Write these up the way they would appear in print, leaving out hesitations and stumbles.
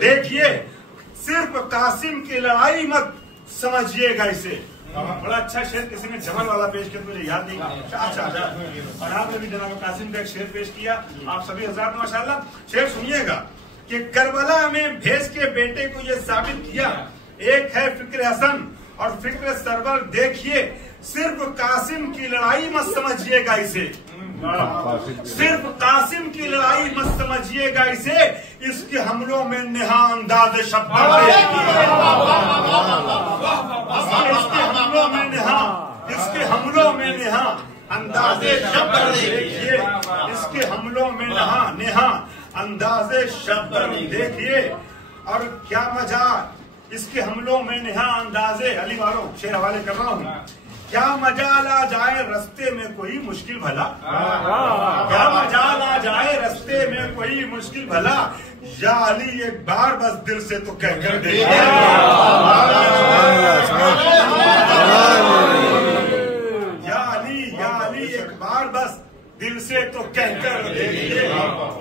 देखिए, सिर्फ कासिम की लड़ाई मत समझिएगा इसे। बड़ा अच्छा शेर किसी ने जमल वाला पेश किया, मुझे याद नहीं। अच्छा, और आपने भी जनाब कासिम का एक शेर पेश किया, आप सभी हज़रात माशाल्लाह। शेर सुनिएगा कि करबला में भेज के बेटे को ये साबित किया, एक है फिक्र हसन और फिक्र सरवर। देखिए, सिर्फ कासिम की लड़ाई मत समझिएगा इसे, सिर्फ कासिम की लड़ाई मत समझिएगा इसे, इसके हमलों में नेहा अंदाज शब्द इसके हमलों में नेहा अंदाजे शब्द देखिए, इसके हमलों में नेहा अंदाजे शब्द देखिए। और क्या मजा इसके हमलों में नेहा अंदाजे। अली वालों शेर हवाले कर रहा हूँ। क्या मजाल आ जाए रस्ते में कोई मुश्किल भला, क्या मजाल आ जाए रस्ते में कोई मुश्किल भला, या अली एक बार बस दिल से तो कहकर दे, या अली एक बार बस दिल से तो कहकर देखिए,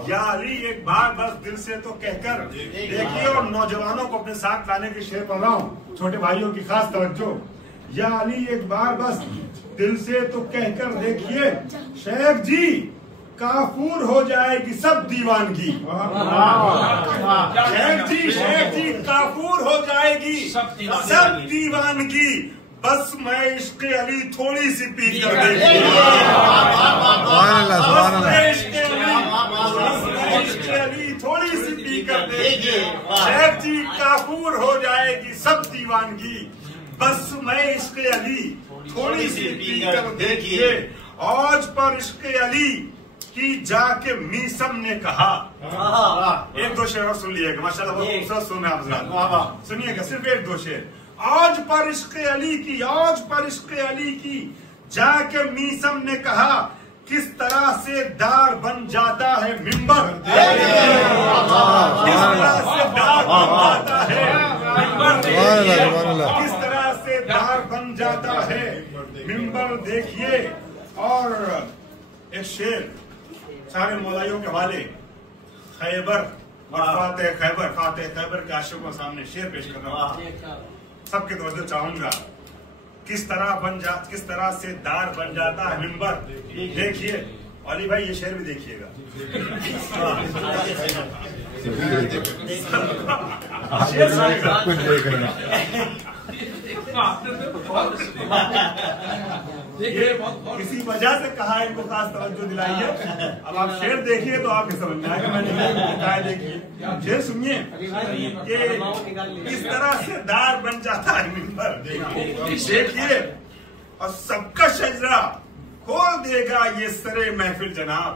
या अली एक बार बस दिल से तो कहकर देखिए। और नौजवानों को अपने साथ लाने के शेर पढ़ रहा हूँ, छोटे भाइयों की खास तवज्जो। या अली एक बार बस दिल से तो कहकर देखिए, शेख जी काफूर हो जाएगी सब दीवानगी, शेख जी काफूर हो जाएगी सब दीवानगी, बस मैं इश्क़ अली थोड़ी सी पी कर देखिए, इश्क़ अली थोड़ी सी पी कर देखिए, शेख जी काफूर हो जाएगी सब दीवानगी, बस मैं इश्क़ अली थोड़ी सी पी कर देखिए। औज पर इश्क़ अली की जाके मीसम ने कहा। एक दो शेर और सुन लिएगा माशाल्लाह, बहुत खूबसूरत सुन आप सुनिएगा, सिर्फ एक दो शेर। औज पर इश्क़ अली की, औज पर इश्क़ अली की जाके मीसम ने कहा, किस तरह से दार बन जाता है मिंबर, किस तरह से दार बन जाता है मिंबर, किस तरह से दार बन जाता है मिंबर देखिए। और एक शेर सारे मौलाइयों के हवाले, खैबर फातेह खैबर के आशिकों के सामने शेर पेश कर रहा हूँ, सबके तवज्जो चाहूंगा। किस तरह से दार बन जाता है मिंबर देखिए। अली भाई ये शेर भी देखिएगा। किसी वजह से कहा इनको खास तवज्जो दिलाइए। अब आप शेर देखिए तो आपके समझ में आएगा, मैंने देखिए शेर सुनिए कि किस तरह से दार बन जाता है मिंबर देखिए। और सबका शजरा खोल देगा ये सरे महफिल जनाब,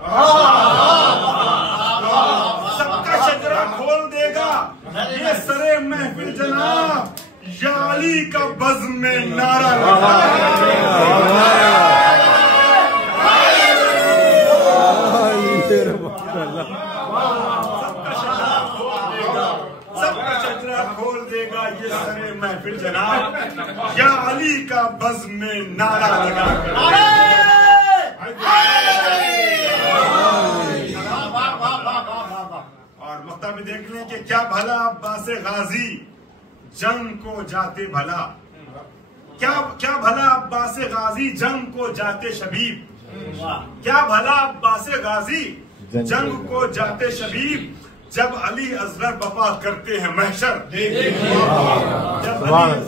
सबका शजरा खोल देगा ये सरे महफिल जनाब, या अली का बज़्म में नारा लगा, सबका शजरा खोल देगा ये सरे महफिल जनाब, या अली का बज़्म में नारा लगा। और मक्ता भी देख लें कि क्या भला अब्बास गाजी जंग को जाते भला, क्या भला अब्बास गाजी जंग को जाते शबीब, क्या भला अब्बास गाजी जंग को जाते शबीब, जब अली असगर बपा करते हैं महशर, जब अली